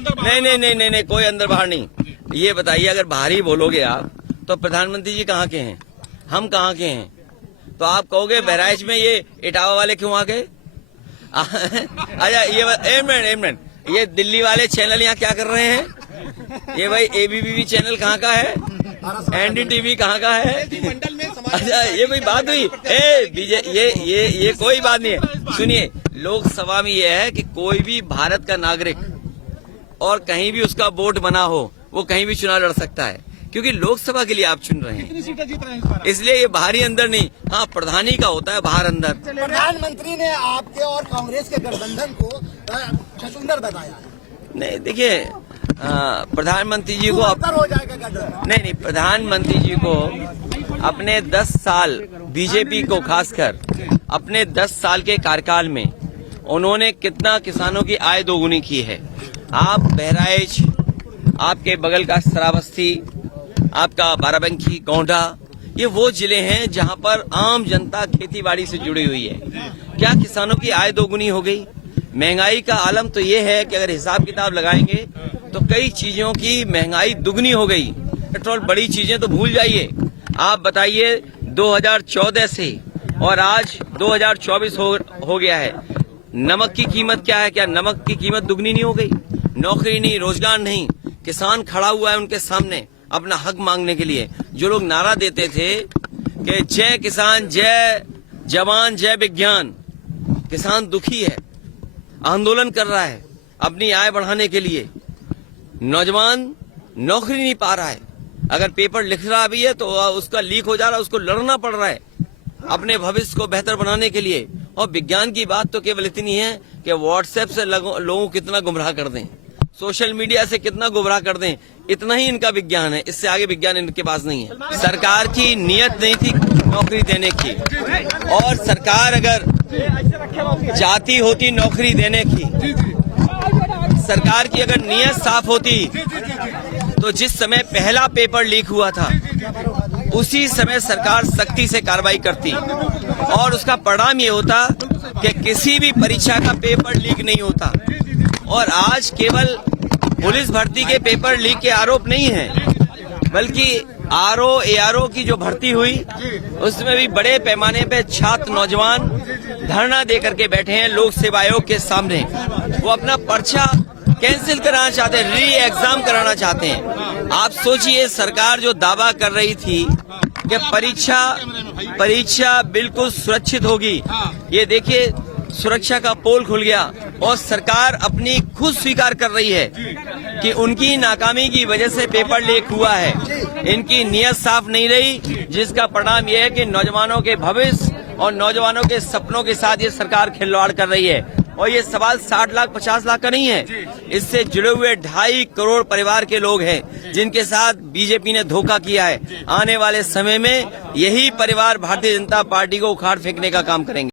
नहीं, कोई अंदर बाहर नहीं। ये बताइए, अगर बाहर ही बोलोगे आप तो प्रधानमंत्री जी कहाँ के हैं, हम कहाँ के हैं? तो आप कहोगे बहराइच में ये इटावा वाले क्यों आ गए? अच्छा, ये एक मिनट, ये दिल्ली वाले चैनल यहाँ क्या कर रहे हैं? ये भाई एबीपी चैनल कहाँ का है? एनडीटीवी कहाँ का है? अच्छा, ये कोई बात हुई? ये कोई बात नहीं है। सुनिए, लोकसभा में ये है कि कोई भी भारत का नागरिक और कहीं भी उसका वोट बना हो, वो कहीं भी चुनाव लड़ सकता है, क्योंकि लोकसभा के लिए आप चुन रहे हैं, इसलिए ये बाहरी अंदर नहीं। हाँ, प्रधानी का होता है बाहर अंदर। प्रधानमंत्री ने आपके और कांग्रेस के गठबंधन को छछूंदर बताया। नहीं, देखिए, प्रधानमंत्री जी को हो जाएगा गठबंधन। नहीं, प्रधानमंत्री जी को अपने 10 साल बीजेपी को खासकर अपने 10 साल के कार्यकाल में उन्होंने कितना किसानों की आय दोगुनी की है। आप बहराइच, आपके बगल का श्रावस्ती, आपका बाराबंकी, गोंडा, ये वो जिले हैं जहां पर आम जनता खेती बाड़ी से जुड़ी हुई है। क्या किसानों की आय दोगुनी हो गई? महंगाई का आलम तो ये है कि अगर हिसाब किताब लगाएंगे तो कई चीजों की महंगाई दुगनी हो गई। पेट्रोल, बड़ी चीजें तो भूल जाइए। आप बताइए, 2014 से और आज 2024 हो गया है, नमक की कीमत क्या है? क्या नमक की कीमत दुगनी नहीं हो गई? नौकरी नहीं, रोजगार नहीं, किसान खड़ा हुआ है उनके सामने अपना हक मांगने के लिए। जो लोग नारा देते थे कि जय किसान, जय जवान, जय विज्ञान, किसान दुखी है, आंदोलन कर रहा है अपनी आय बढ़ाने के लिए। नौजवान नौकरी नहीं पा रहा है, अगर पेपर लिख रहा भी है तो उसका लीक हो जा रहा है, उसको लड़ना पड़ रहा है अपने भविष्य को बेहतर बनाने के लिए। और विज्ञान की बात तो केवल इतनी है कि व्हाट्सएप से लोगों को कितना गुमराह कर दें, सोशल मीडिया से कितना गुमराह कर दें, इतना ही इनका विज्ञान है। इससे आगे विज्ञान इनके पास नहीं है। सरकार की नियत नहीं थी नौकरी देने की, और सरकार अगर चाहती होती नौकरी देने की, सरकार की अगर नियत साफ होती तो जिस समय पहला पेपर लीक हुआ था उसी समय सरकार सख्ती से कार्रवाई करती और उसका परिणाम ये होता कि किसी भी परीक्षा का पेपर लीक नहीं होता। और आज केवल पुलिस भर्ती के पेपर लीक के आरोप नहीं है, बल्कि ARO की जो भर्ती हुई उसमें भी बड़े पैमाने पे छात्र नौजवान धरना दे करके बैठे हैं लोक सेवा आयोग के सामने। वो अपना पर्चा कैंसिल कराना चाहते हैं, री एग्जाम कराना चाहते हैं। आप सोचिए, सरकार जो दावा कर रही थी कि परीक्षा बिल्कुल सुरक्षित होगी, ये देखिए सुरक्षा का पोल खुल गया और सरकार अपनी खुद स्वीकार कर रही है कि उनकी नाकामी की वजह से पेपर लीक हुआ है। इनकी नियत साफ नहीं रही, जिसका परिणाम यह है कि नौजवानों के भविष्य और नौजवानों के सपनों के साथ ये सरकार खिलवाड़ कर रही है। और ये सवाल 60 लाख 50 लाख का नहीं है, इससे जुड़े हुए 2.5 करोड़ परिवार के लोग हैं जिनके साथ बीजेपी ने धोखा किया है। आने वाले समय में यही परिवार भारतीय जनता पार्टी को उखाड़ फेंकने का काम करेंगे।